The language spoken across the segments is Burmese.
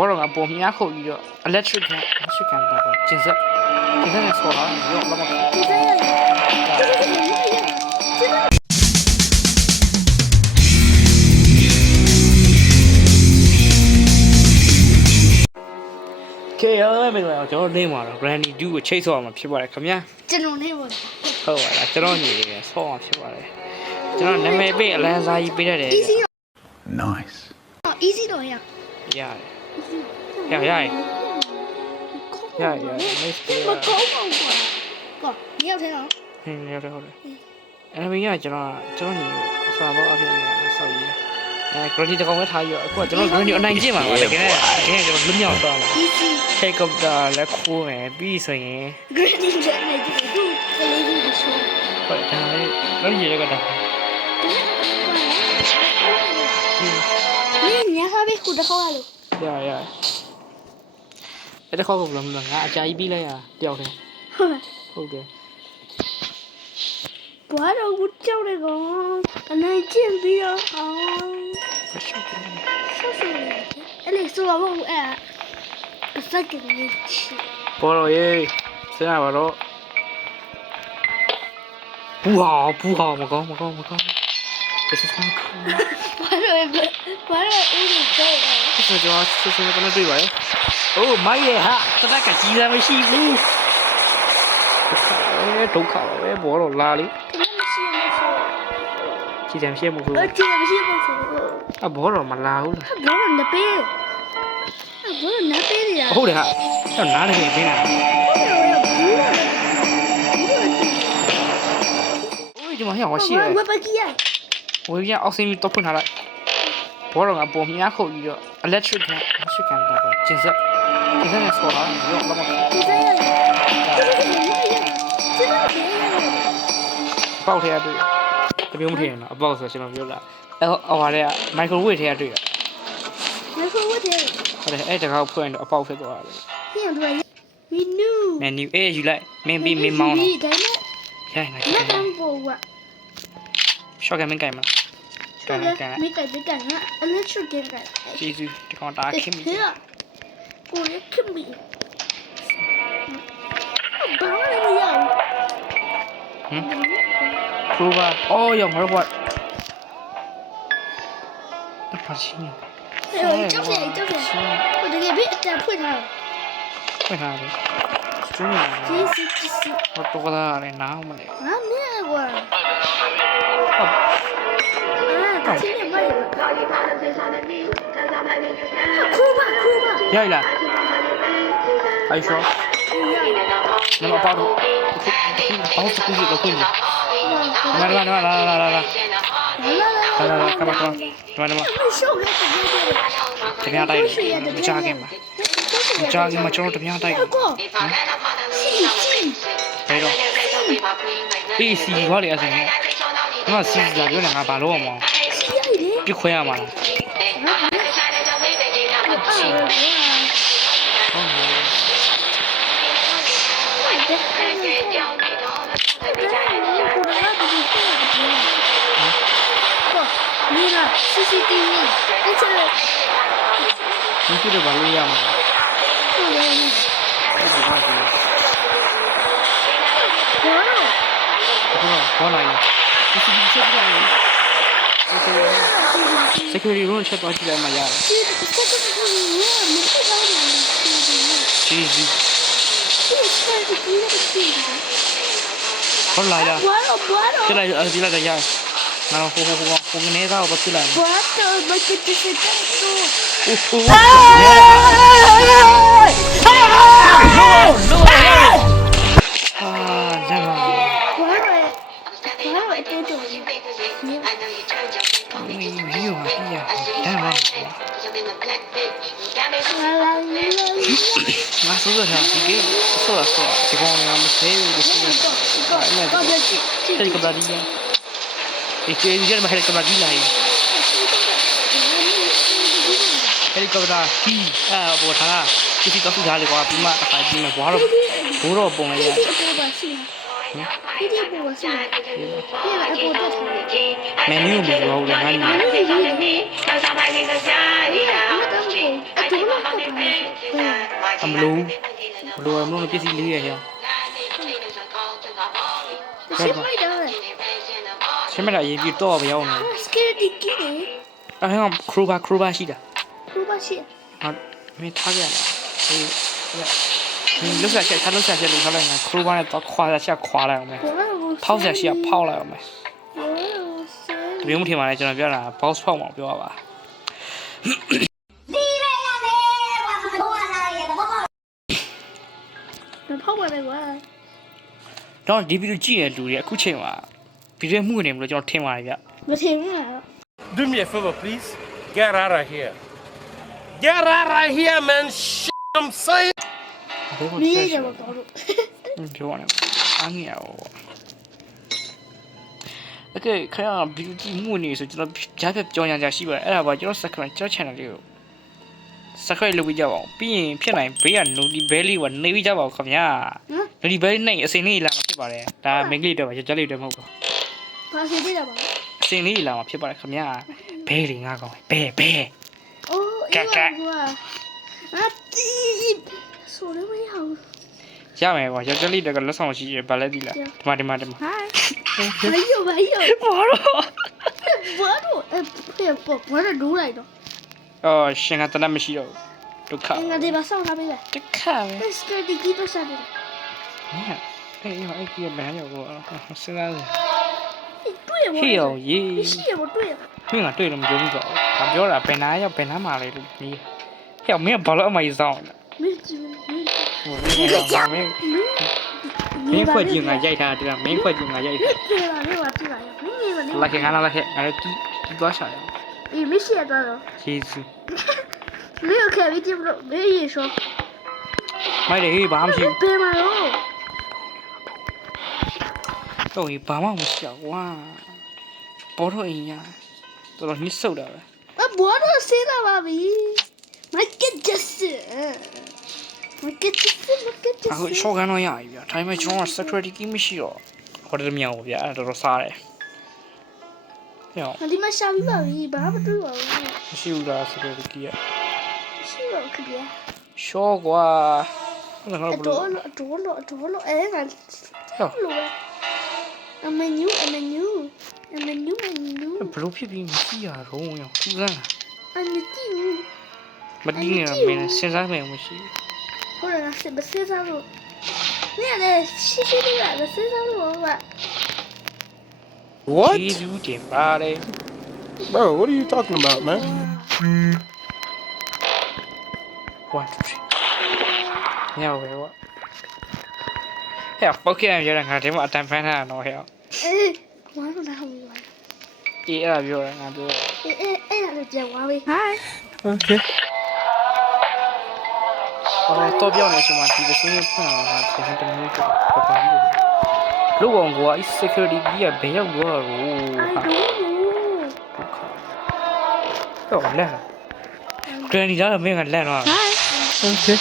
ဘောတော့ငါပုံမြားခုတ်ပြီးတော့ electric ကန်တော့ကျင်းဆက်နဲ့ဆော်လာရောဘာမှမဖြစ်ကေရောမေတော့ကျွန်တော်နေမှာတော့ Granny 2ကိုချိတ်ဆော့အောင်ဖြစ်ပါတယ်ခင်ဗျာကျွန်တော်နေပါဟုတ်ပါလားကျွန်တော်ညီလေးဆော့အောင်ဖြစ်ပါတယ်ကျွန်တော်နာမည်ပေးအလန်းစားကြီးပေးရတယ် easy Nice easy တော့ရရတယ်မကောင်းပါဘူးကောညရောက်သေးတော့ဟုတ်တယ်အဲ့ဒါမင်းကကျွန်တော်ညီအစာဘောအဖြစ်နဲ့ဆောက်ရေးGranny တကောင်ပဲထားပြီးတော့အခုကကျွန်တော် Granny အနိုင်ကျင့်ပါပါတကယ်ကျွန်တော်လွတ်မြောက်သွားမှာhelicopter လက်ခိုးမယ်ပြီးဆိုရင် Granny လည်းနေကြည့်သူကလေးကိုဆိုဟုတ်ဒါလေးတော့ရေရကတော့ညခါပဲခုတခေါက်ရရအဲ့တခေါက်ကဘယ်လိုမလဲငါအကြာကြီးပြီးလိုက်ရတယောက်တည်းဟုတ်တယ်ဘာတော့ဘူးကြောက်တယ်ကောင်အနိုင်ကျင့်ပြီးတော့ရှော့အဲ့လေဆိုတော့အဲ့အစက်ကလေးချီဘောတော့ရေးစရပါတော့ဘူဟာမကောင်း这是什么坑ဘာလို့ဦးလို့ပြောရ这是就跟他对吧哦妈耶哈这个鸡蛋没洗ဘူးဒုက္ခပါပဲဘောတော့လာလေကြည်တယ်မရှိဘူးကြည်တယ်မရှိဘူးအဘောတော့မလာဘူးလားဘောတော့နပေးဘောတော့နပေးရဟုတ်တယ်ဟာတော့နားတယ်ပေးတာအိုးဒီမှာဟိုရှိတယ်ဝက်ပကြီးရဝေးရအောက်ဆင်းပြီးတော့ဖွင့်ထားလိုက်ဘောတော့ငါပုံမြားခုတ်ပြီးတော့ electric ကန်တော့ကျင်းဆက်နဲ့ဆော်လာရောဘာမှမဖြစ်ပေါက်ထဲရတွေ့တပြုံးမထင်တော့အပေါက်ဆိုကျွန်တော်ပြောတာအဲ့ဟိုဟာတဲ့ microwave ထဲရတွေ့တာ microwave ထဲဟုတ်တယ်အဲ့တကောက်ဖွင့်တော့အပေါက်ဖြစ်သွားတယ်ဟင်းတို့ menu အေးယူလိုက်မင်းပြီးမင်းမောင်းတော့ရိုင်းလိုက်မတန်းပေါ်ကရှော့ကမင်းကြိုင်မလားမကြိုက်ငါ electric ကကျေးဇူးဒီကောင်တာခင်ပြီကိုရခင်ပြီဘာလဲမရခရူပါအော်ရောငါတို့ကတပါချင်းကြောက်တယ်ဟိုတကယ်ပဲအတန်ဖွင့်ထားတယ်စတူးကျေးဇူးတော့လည်းနားမလဲငါမင်းကွာချင်းနေပါခူပါရိုက်လားအိုင်ရှောနမပါတော့အောက်စကူးတော့ခွင့်လာကမကရှော့ခဲ့တပြားတိုက်မချခင်မှာကျွန်တော်တပြားတိုက်ဘယ်တော့အေးစီဘာလဲအစင်းငါစီကြပြောနေငါဘာလို့အောင်ပြခွဲရမှာလားMira, CCTV. Échale. ¿No quiero valor ya, man? Hola. Security room check out today, my yard. Jesus. Hola, ya. ¿Qué la decir la yard? No, juego neta o pasila. What? ¿Por qué te tanto? No. Never. Wow, I did it. Mas tudo já, fiquei só. Ficou uma série de helicóptero. Este es el helicóptero aquí la hay. Helicóptero aquí, por acá. Kiसी का सुझाव लेगा आप इमा का जी में बाहर पूरा बोंगे यार. मेन्यू भी हुआ होगा ना. အမလို့ဘလို့မလို့ပစ္စည်းလေးရဟော ရှင်းလိုက်တော့ ရှင်းမလားရေးပြီးတော့မရောက်နေ security key လေ အဲ့ဟောခရိုဘာရှိတာ ခုပါရှိ ဟာမင်းထားကြလားဟေးမင်းလောက်ဆက်ချက်လို့ထားလိုက်ငါခရိုဘာနဲ့တော့ခွာချက်ခွာလိုက်အောင်မယ် ဘောဘော ဖောက်ဆက်ရှိဖောက်လိုက်အောင်မယ်တပြင်းမထင်ပါနဲ့ကျွန်တော်ပြောတာ box ဖောက်မှာပြောပါဖောက်ရတယ်ကွာ တော့ဒီဗီဒီယိုကြည့်တဲ့လူတွေအခုချိန်မှာဗီဒီယိုမှုနေမလို့ကျွန်တော်ထင်ပါတယ်ဗျ မထင်ဘူးလား Do me a favor, please. Get out of here. Get out of here, man. I'm saying. မင်းရပါတော့ ပြောရအောင်အငြရောโอเคခင်ဗျာဗီဒီယိုကြည့်မှုနေဆိုကျွန်တော်ကြားဖြတ်ကြောင်းရကြရှိပါတယ်အဲ့ဒါပါကျွန်တော် subscribe ကျွန်တော် channel လေးကို subscribe လုပ်ပြီးကြပါအောင်ပြီးရင်ဖြစ်နိုင်ဘေးက notification bell လေးကနေပြီးကြပါဦးခင်ဗျာ notification bell နဲ့အစင်လေးလာမှာဖြစ်ပါတယ်ဒါမိန်းကလေးတော့ရကြလေးတော့မဟုတ်ဘူး ဘာစီပြတာပါ အစင်လေးလာမှာဖြစ်ပါတယ်ခင်ဗျာဘဲလေးငါကောင်းဘဲ အိုးအေးကွာအတီးဆိုလည်းမရဘူး ရမယ်ကွာရကြလေးတော့လက်ဆောင်ရှိရဗလက်ဒီလားဒီမှာ ဟိုင်းဘာရောဘာလို့ ဘာလို့ဘာလို့ဒူးလိုက်တော့ အော်ရှင်ကတနတ်မရှိတော့ဒုက္ခ ငါဒီပါဆောင်ထားပေးပဲ ဒုက္ခပဲ security key တော့စားတယ် ဟဲ့အဲ့ကြီးဘယ်ရောက်ကောစဉ်းစားနေ တွေ့ရပါ ဟေ့အောင်ရေး ရှိရပါတွေ့ရ မင်းကတွေ့လို့မပြောဘူးပေါ့ဒါပြောတာဘယ်နာရောက်ဘယ်နာမှာလဲလို့မေးဟဲ့မင်းကဘာလို့အမကြီးစောင်းလဲ မင်းကြည့်မင်း ဟိုမင်းခွက်ကြီးငါရိုက်ထားတယ်မင်းခွက်ကြီးငါရိုက်ထား ပြေလာနေပါကြည့်ပါမင်းနေပါနေ လာခင်ငါလာခဲ့ငါလည်းတီးသွားရှာတယ် အေးမရှိရတော့ ယေစု မင်းခဲပြီးကြည့်လို့မင်းရေရှော မိုက်တယ်ဟေးဘာမှမရှိ ပြေမှာတော့ တော့ဟေးဘာမှမရှိတော့ဝါပေါ်တော့အင်းရတော်တော်ညှစ်ဆုပ်တာပဲ အဘောတော့ဆေးလာပါပြီမကစ်ဂျက်စမကစ်ဂျက်စ အခုရှော့ကန်တော့ရပြီဗျာဒါပေမဲ့ကျွန်တော်က security key မရှိတော့ဟိုတည်းမြောင်ဗျာအဲ့တော်တော်စားတယ်ဟဲ့ ဒီမှာရှာပြီးပါပြီဘာမှမတွေ့ပါဘူး မရှိဘူးလား security key က ရှိတော့ခပြ ရှော့ကွာဟုတ်လားဘလို့ အတော်လို့အဲ့ဒါလို့အမနူဘလို့ဖြစ်ပြီးမရှိရတော့ရောထူးဆန်း အမတီး မတင်းနေတော့မင်းစဉ်းစားမယ်မရှိ ဟိုလည်းဆက်ဆက်စားလို့နေလည်းရှိရှိလေးပဲဆက်စားလို့ပါ What? ဒီလူတင်ပါတယ် Bro, what are you talking about, man? 1 2 3ညောပဲကွာဟဲ့ပေါက်ခဲ့ရငါဒီမှာအတန်ဖမ်းထားတာတော့ဟဲ့ အေးဝါလို့လာဘူးဝါ အေးအဲ့ဒါပြောရငါပြော အေးအဲ့ဒါလည်းကြံဝါပြီ Hi Okay. တော့ပြောနေချိန်မှာဒီပစင်းကိုဖွင့်လာတာကျွန်တော်တမျိုးတော့ပပကြီးလို့အောင်ကွာ security ကြီးကဘယ်ရောက်သွားတော့ I ဟာ don't know တော့လက်ဂရန်ဒီတော့မင်းကလက်တော့ Hi Okay.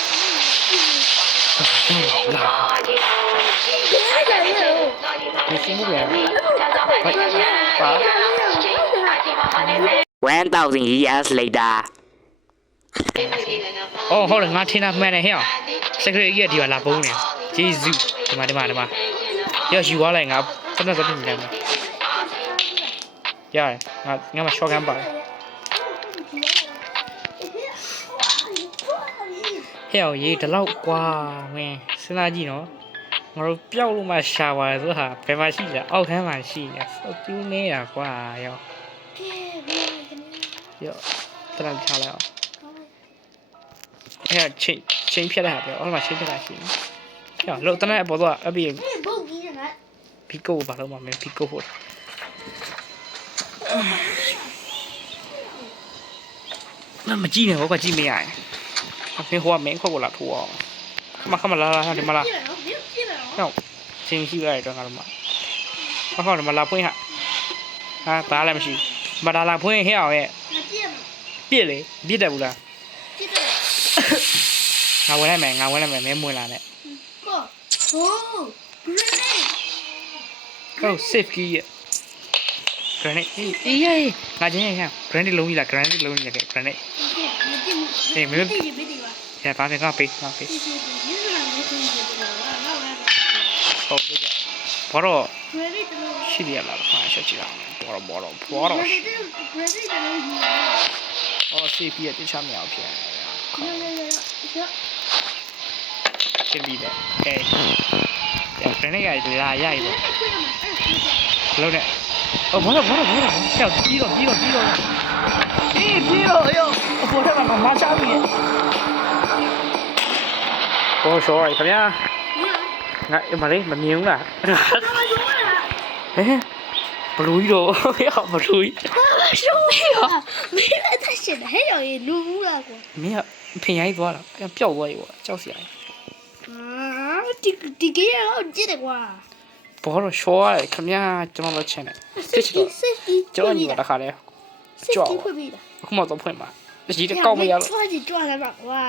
လာမရှိဘူးလေပါ 1,000 years later. အော်ဟုတ်တယ်ငါထင်တာမှန်တယ်ဟဲ့ security ကြီးကဒီမှာလာပုံးနေဂျေဇူးဒီမှာရောက်ယူသွားလိုက်ငါဖက်နဲ့စပ်နေတယ်ရတယ်ငါမ short gun ပါတယ်ဟဲ့ရေးဒီလောက်ကွာမင်းစဉ်းစားကြည့်နော်ငါတို့ပျောက်လို့မှရှာပါတယ်ဆိုဟာဘယ်မှာရှိလဲအောက်ထမ်းမှာရှိနေစောက်ကျူးနေတာကွာရောတရမ်းချလိုက်အောင်အဲ့ချင်းဖြတ်လိုက်ဟာပြောအဲ့မှာချင်းဖြတ်လိုက်ရှိနေဟဲ့လို့တနေ့အပေါ်တော့အပြီး ဘုတ်ကြီးက ဘီကိုဘာလို့မမင်းဘီကိုဖို့မကြည့်နဲ့ဘောကကြည့်မရရင်အဖေဟိုကမင်းခွက်ကိုလာထိုးအောင်ခမလာဒီမလားဟဲ့ချင်းရှိရတယ်တော့ငါတို့မဟုတ်တယ်မလာဖွင့်ဟာဘာလည်းမရှိမလာဖွင့်ဟဲ့အောင်ရဲ့ပြစ်လေပြစ်တယ်ဘူးလားငါဝင်လိုက်မယ်မင်းမဝင်လာနဲ့ ကိုဟို grenade ဟုတ် safe key ရဲ့ grenade အေးငါချင်းဟဲ့ grenade လုံးကြီးလား grenade လုံးကြီးလား grenade အေးမင်း ပြန်ပါပြန်ကပေးငါပေး ဒီဒီလာနေတယ်တော့ငါ့ဘာ ဟုတ်ပြီဘာတော့ credit တလို့ ရှိရလားခါချက်ကြည့်အောင်ဘောတော့ credit တလို့ အော်စီပီရတခြားမြောက်ဖြစ်ဖြစ်ပြီးတယ်ကဲပြန်နေရတယ်လာရည်လို့နဲ့အော်ဘောတော့ကြောက်ပြီးတော့အေးပြီးတော့ရောအပေါ်ထက်ကမချပြီဘောရှောရခင်ဗျာငါမလေးမမြင်ဘူးလားဟဲ့ဘလူးကြီးတော့ဟေ့ဘလူးကြီး ရှုံးပြီဟာမင်းလည်းတက်ရှင်ဟဲ့ရော်လူဘူးလားကွာ မင်းကဖင်ရိုက်သွားတာပျောက်သွားပြီကွာကြောက်စရာ ဒီကေရောကြည့်တယ်ကွာ ဘောတော့ရှောရတယ်ခင်ဗျာကျွန်တော်တို့ချင်တယ်တစ်ချစ်တော့ safety ကျွန်တော်ညီမတခါလဲကြောက် safety ဖွင့်ပြီးတာ အခုမှတော့ဖွင့်မှာဒီတကောက်မရလို့ ထွားကြည့်ကြွလာပါကွာ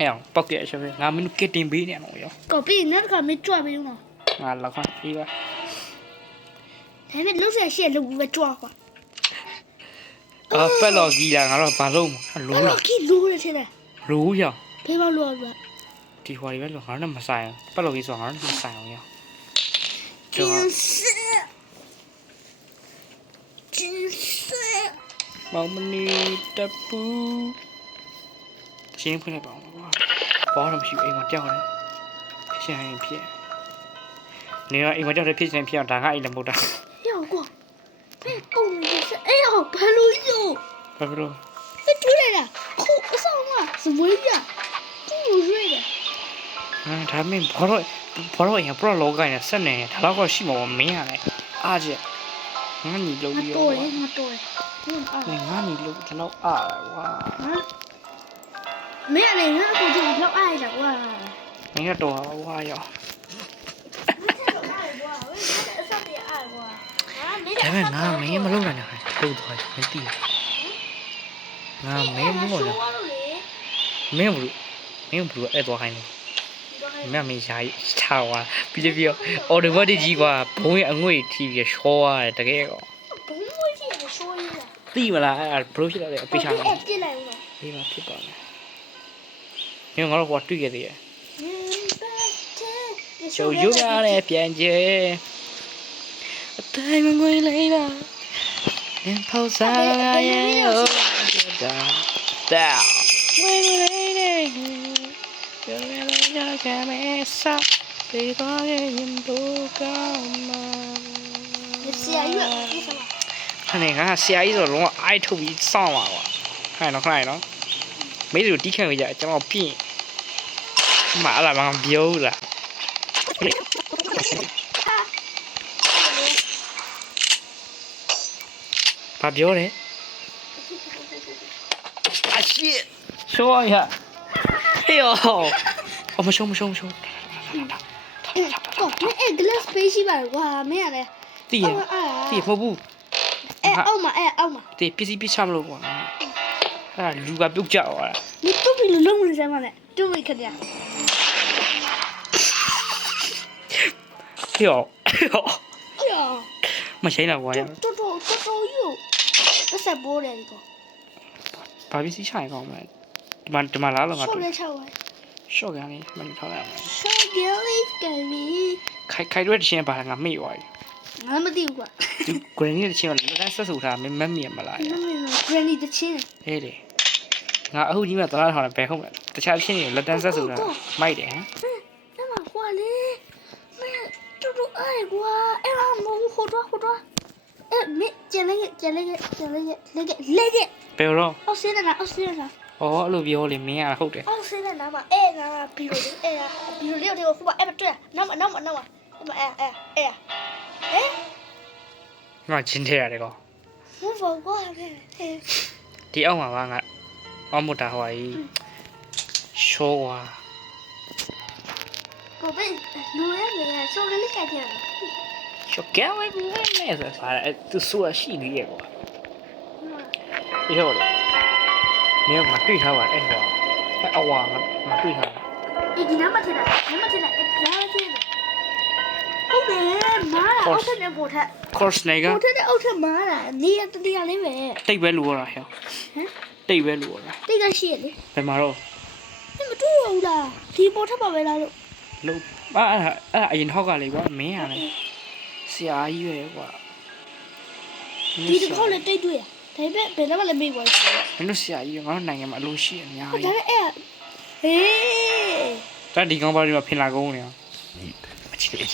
အဲ့အောင်ပောက်ကဲရှေ့ငါမင်းကတင်ပေးနေအောင်ရော ကောပြီးနောက်တစ်ခါမကြွပြီးတော့ ငါလောက်ခွင့်ပြီးပါ ဒါပေမဲ့လုံးဆက်ရှေ့လုံးပြီးကြွကွာ အော်ပက်လော်ကြီးလာငါတော့ဘာလို့မလို့ အဲ့ လား တော့ကြီးလိုးတယ်ထင်တယ် လို့ရ ဖေးမလိုးဘူး ဒီဟွာတွေပဲလို့ငါတို့မဆိုင်ပက်လော်ကြီးဆိုငါတို့မဆိုင်အောင်ရော ကျင်းစ မောင်မနီတပူချင်းဖွင့်လိုက်ပါဦးကွာဘောတော့မရှိဘူးအိမ်မှာကြောက်တယ်ဖြစ်ရင်ဖြစ်နေတော့အိမ်မှာကြောက်တယ်ဖြစ်ရင်ဖြစ်အောင်ဒါကအိမ်လည်းမဟုတ်တာ 要过，别动你是，哎呀，白鹿肉， ဘာဖြစ်လို့ 哎，出来了，哭上啊，什么呀？不睡的， ဒါမင်းဘောတော့အိမ်ကပရောလောကနဲ့ဆက်နေဒါတော့ရှိမှာမင်းရတယ်အားကြငါညီလုံး 我 ပြီး 多 ရော 哎，我多哎，ငါညီလုံးကျွန်တော်အားကွာ 啊，没有嘞，那我就不要爱了哇， မင်းကတော့ဝါရော 没这种爱我，我也没上面爱我，啊，没 ဒါပေမဲ့ငါမင်းမလုပ်နိုင်တာဟုတ်သွားတယ်မသိဘူးငါမင်းမလို့ 说了嘞， မင်းဘူးအဲ့သွားခိုင်းတယ်မင်းမင်းရှာချာဝါပြီးပြီးအော်ဒီဘတ်ကြီးကွာဘုံရဲ့အငွေ့ထီပြီးရှောရတယ်တကယ်ကော 不会听你说一下， သိမလားအဲ့ဘလို့ဖြစ်တယ်အပိချာ 哎，进来了， ဒီမှာဖြစ်ပါမယ်ငါတို့ကတွေ့ခဲ့သေးတယ်ကျုပ်ရုပ်ရတယ်ပြန်ကျဲအတိုင်းငွေလေးတာအင်ဖောက်စားရဲ့တာဝေးလေးလေးပြောရရကမဲဆောက်ပေးတော့ရင်တို့ကောင်းမှာ 你下雨了，为什么？ ခဏငါဆရာကြီးဆိုတော့လုံးဝအိုက်ထုတ်ပြီးစောင့်ပါကွာခဏနော်မိသူတီးခန့်ကြကျွန်တော်ပြင်မအားလာမပြောလား ဘာပြောလဲအရှစ်ရှောရဟေးအော်မရှုံး哦，那哎，glass 杯是吧？哇，没有嘞， တည်ရတည်မဟုတ်ဘူး 哎，奥嘛，哎，奥嘛。 တည်ပစ္စည်းပြချမလို့ကွာအဲ့လူကပြုတ်ကြသွားတာ 你肚皮里弄了什么嘞？肚皮看见？ ဟေးအော် 哎呀， မဆိုင်တော့ကွာရ 多有，这才播的一个， ဘာပစ္စည်းချရင်ကောင်းမလဲဒီမှာလားလို့ငါ 少 တွေ့ 来超完， ရှော့ကန်လေးမင်းထားလိုက်အောင် 少点嘞，干咪， ခိုင်ရွက်တချင်းပါငါမေ့သွားပြီ 俺们丢过， ဒီ green တချင်းကလည်းလက်ဆက်ဆူထားမင်းမမြင်မလား 那没有，granny 的钱， ဟေးတယ်ငါအခုကြီးမှသလားထောင်တယ်ဘယ်ဟုတ်လဲတခြားဖြစ်နေလက်တန်းဆက်ဆူထားမိုက်တယ်ဟမ် 那么花嘞，那多爱我，哎呀，好多，哎，没，捡了个， ဘယ်တော့ 哦，谁在哪？哦，谁在哪？ ဩအဲ့လိုပြောလေမင်းကဟုတ်တယ် 哦，谁在哪嘛？哎，哪嘛？比如的，哎呀，比如六这个护吧，哎不对，哪嘛，哎， ငါချင်းထဲရတယ်ကော 我不管嘞，嘿， ဒီအောက်မှာပါငါအောက်မတာဟွာကြီးရှောကွာ 宝贝，路也没来，说给你改天了。 ရှောကဲဝဲဘူးမဲဆိုတာအဲ့သူဆိုတာရှိသေးရဲ့ကွာဒီဟောလေမင်းကတွေ့ထားပါအဲ့ဟောအဲ့အဝါမတွေ့ထား 哎，你哪么听的？哪么听的？哎，哪么听的？后面妈了，奥特人不太， course နေက 不太的奥特妈了，你也得两里呗。 တိတ်ပဲလူရတာဟဲ့ ဟမ် တိတ်ပဲလူရတာ 这个写的， ဘယ်မှာတော့ 那么对လားဒီပေါ်ထပ်ပါပဲလားလို့ လို့အရင်ဟောက်ကလေကွာမင်းရတယ်ဆရာကြီးရွယ်ကွာ ဒီတစ်ခေါက်လည်းတိတ်တွေ့ရဒါပေမဲ့ဘယ်တော့မှလည်းမေ့သွားဘူး မင်းတို့ဆရာကြီးငါတို့နိုင်ငံမှာအလိုရှိအများ ဒါ ကြီး ပေမဲ့အဲ့ဟေး တဒီကောင်ပါဒီမှာဖင်လာကုန်နေအောင်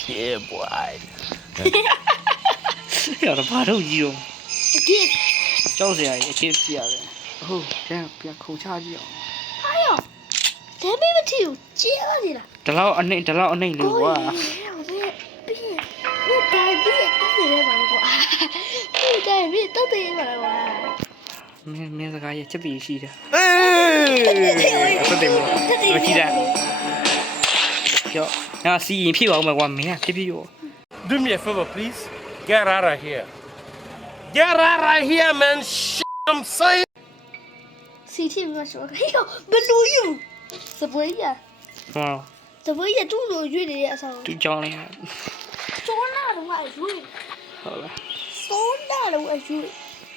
Yeah, boy. ရတော့ဘာလို့ကြီးတော့ ဒီ ကြောက်ဆရာကြီးအချင်းစီရတယ်ဟုတ်ပြန်ခုံချကြည့်အောင် ဟာရောဒါပေမဲ့မထီဘူးကျဲလာနေတာ ဒီလောက်အနှိမ့်လေးကွာ ပြီးဒါပြီးတော့တည်ရပါကွာဒီဒါပြီးတော့တည်ရပါကွာ မင်းစကားရဲ့ချက်တည်ရှိတယ် Hey! ဟုတ်တယ်မကြည့်တာပြောငါစီရင်ဖြစ်ပါဦးမယ်ကွာမင်းကဖြစ်ရော Do me a favor, please. Get out of here. Get out of here, man. I'm saying. စီတီမဆိုဟေးဘလူးယူစပွဲရ ဟော စပွဲရတူလို့ရွေ့နေတဲ့အဆောင် သူကြောင်းလေး စောနာတော့အရွေ့ ဟုတ်လား စောနာတော့အရွေ့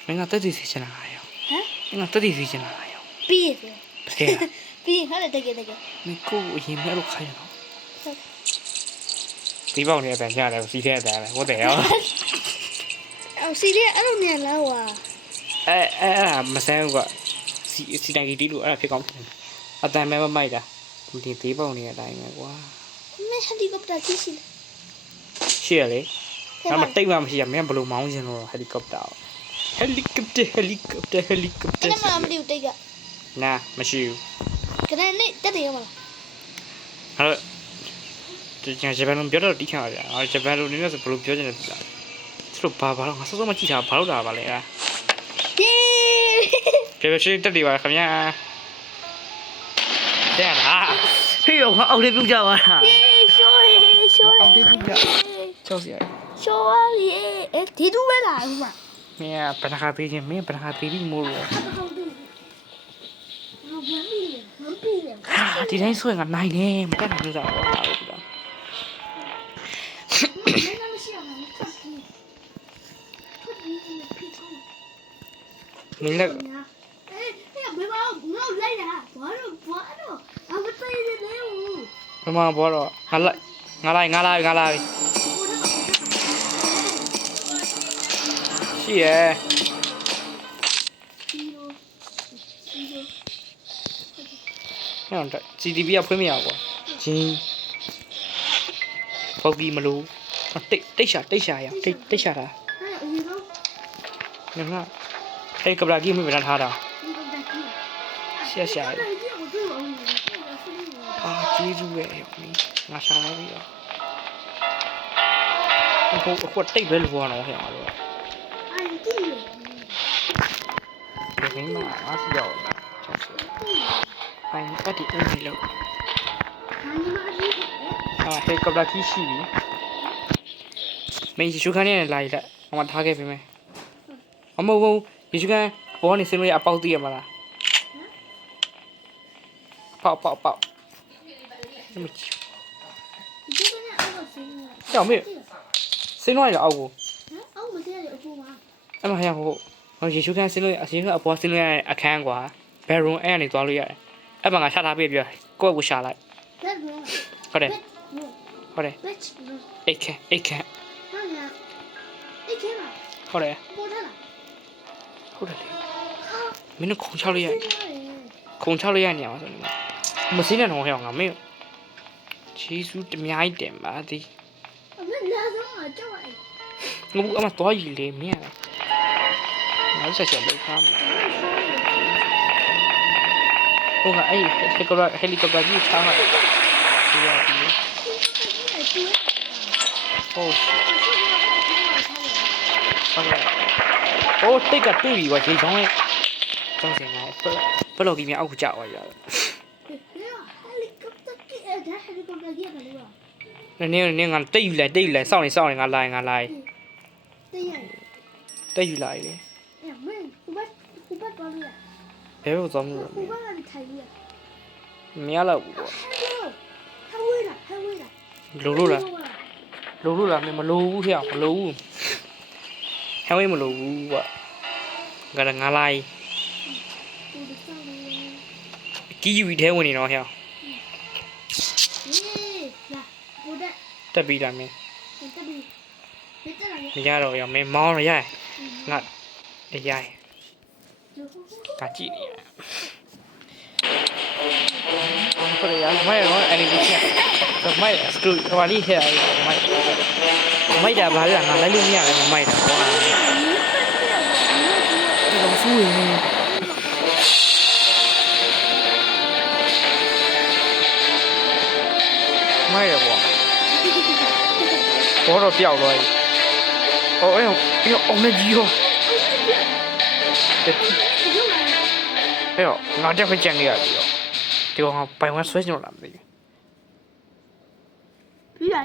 မင်းကတက်တည်စီချင်တာရော ဟမ် မင်းကတက်တည်စီချင်တာရော ပြီးတယ် ဘယ် ပြီးဟာလည်းတကယ် မင်းကိုအရင်မဲ့လို့ခိုင်းရအောင်ဒီပေါက်နေတဲ့အတန်ကြားတယ်စီးတဲ့အတန်ပဲဟုတ်တယ်ရော အော်စီရီအဲ့လိုနေလားဝါ အဲ့မဆန်းဘူးကစီတိုင်ကြီးတီးလို့အဲ့ဒါဖြစ်ကောင်းတယ်အတန်မဲမမိုက်တာဒီသေးပေါက်နေတဲ့အတိုင်းပဲကွာ မင်းဟယ်လီကော်ပတာကြီးစီလား ရှေ့ရလေငါမတိတ်မှမရှိရမင်းဘယ်လိုမောင်းချင်လို့ဟယ်လီကော်ပတာဟယ်လီကော်ပတာအဲ့ဒါမှမသိဘူးတိတ်က နာမရှိဘူး ခဏနဲ့တက်တယ်ရမလား အဲ့ဒီဂျပန်လိုပြောတော့တိခါပါဗျာဂျပန်လိုနေလို့ဆိုဘယ်လိုပြောချင်လဲသူတို့ဘာလို့ငါစောစောမကြည့်တာဘာလို့တာပါလဲအဲ့ ယေ ပြရှင်းတက်တယ်ပါခင်ဗျာတဲ့လားဟေးရောအောက်လေးပြုတ်ကြပါလား ယေရှိုးရေရှိုးရေ အောက်လေးပြုတ်ကြကြောက်စရာ ရှိုးရေအဲ့ဒီတူပဲလားဥမာ မင်းကပထခါသေးချင်းမင်းပထခါသေးပြီးမိုးလို့ဒီတိုင်းဆွဲငါနိုင်နေမတက်နိုင်လို့တော့ဟုတ်လားမင်းလည်း ဘယ်မှာငေါလိုက်တာဘာလို့အမသိနေလေဦး ဘယ်မှာဘောတော့ငါလိုက်ရှိရဲ့ ဟဲ့တော့ GDP ကဖွင့်မရကွာဂျင်းပုတ်ပြီးမလို့တိတ်ရှာရတိတ်ရှာတာ အဲ့ဦးရော ငါဟဲ့ကပလာကြီးမထားတာ ဒီကောင်တက်ကြီး ရှာရ အဲ့ဒီကိုတွေ့အောင် အာကျေးဇူးပဲရောငါရှာလာပြီရောအခုတိတ်ပဲလို့ပြောတော့ဟဲ့မှာလို့ အဲ့ဒီ ဒီမင်းမအားစီရောက်လာအိုင်ပတ်တီအင်းလို့ ညီမလေး ဟဲ့ကပလာကြီးရှိပြီမင်းရှုခန်းနဲ့လာရလိုက်အမထားခဲ့ပြီမယ်အမဟုတ်ရေရှုခန်းဘောနေစင်းလို့အပေါက်တည်ရမလားပေါက်မကြည့် ဒီကနေ့အောက်ဆင်းနေ ကြောက်မေစင်းလို့ရအောက်ကို အောက်မတည့်ရအပူမှာ အဲ့မှာဟဲ့ဟိုရေရှုခန်းစင်းလို့အစင်းကအပေါ်စင်းလို့ရအခန်းကွာဘယ်ရုံအဲ့ကနေသွားလို့ရတယ်အဲ့မှာငါရှာထားပြပြကိုယ့်ကိုရှာလိုက် ဘက်ဘော ဟုတ်တယ် ဘက်နော် အိတ်ခန့် ဟာငါအိတ်ခဲပါ ဟုတ်တယ် ပေါ်ထားလား ဟုတ်တယ်လေ ဟာ မင်းတို့ခုံချလို့ရ ဆင်းနေ ခုံချလို့ရနေအောင်ဆိုနေမစင်းနဲ့တော့ဟဲ့ငါမင်းဂျေစုတများကြီးတင်ပါသည် အမေလာဆုံးမှာကြောက်ရ ငါဘူးအမသွားရည်လေမင်းရငါဆက်လောက်ထားမယ်ဟိုကအဲ့ဟယ်လီကော်ပတာကြီးချားမှာဒီရပြီဟုတ်ဟုတ်ကဲ့โอ้တိတ်ကတွေ့ပြီကွာဒီချောင်းရဲ့ကျောင်းစင်ကဘယ်လိုကြီးများအောက်ကျသွားကြလဲ နင်းငါတိတ်ယူလိုက်စောင့်နေငါလိုက်တိတ်ယူလိုက်လေဘယ်လိုသွားမလို့မရတော့ဘူးပေါ့လိုလို့လားမလိုဘူးခေမလိုဘူးဟဲဝေးမလိုဘူးကွာငါလိုက်ကီယူထဲဝင်နေတော့ဟဲ တက်ပြီးတာမင်း တက်ပြီတက်လာပြီ မရတော့ရောမင်းမောင်းရရငါတရားဒါကြည့်နေရကိုရရမိုင်းရောအဲ့ဒီချက်မိုင်းစတူဟိုလေးထည့်ရတယ်မိုင်းတာဘာလဲငါလိုက်လို့မရတယ်မိုင်းတာဟောတာတော့ဆူရင်မိုင်းရပေါ့ဘောတော့ပျောက်သွားပြီဟိုအဲ့အောင်နေကြီးရောအဲ့ငါတက်ခွင့်ကြံနေရပြီရောဒီကောင်ပိုင်ဝမ်ဆွဲနေလားမသိဘူး ပြီးပါ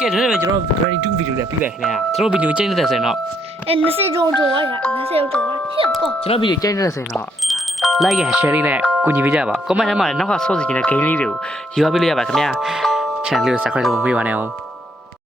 ကဲဒါနဲ့ကျွန်တော် granny 2 video လေးပြီးလိုက်ခင်ဗျာကျွန်တော် video ကြိုက်နေတဲ့ဆိုရင်တော့ 20ကျော်ကျော်ရ20ကျော်ဟေ့ပေါ့ ကျွန်တော် video ကြိုက်နေတဲ့ဆိုရင်တော့ like and share လေးနဲ့ကူညီပေးကြပါ comment ထဲမှာလည်းနောက်ကဆော့စီခြင်းတဲ့ game လေးတွေကိုယူရပေးလို့ရပါခင်ဗျာ channel လေးကို subscribe လုပ်ပေးပါနဲ့အောင်